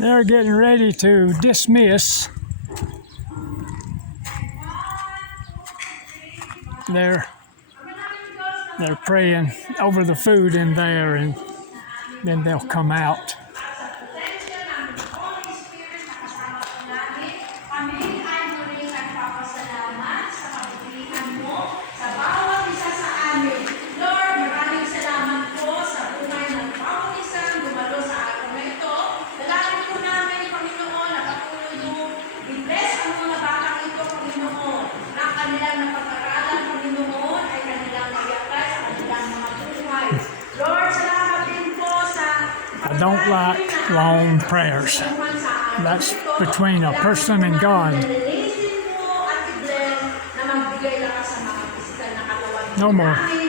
They're getting ready to dismiss they're praying over the food in there, and then they'll come out. I don't like long prayers. That's between a person and God. No more.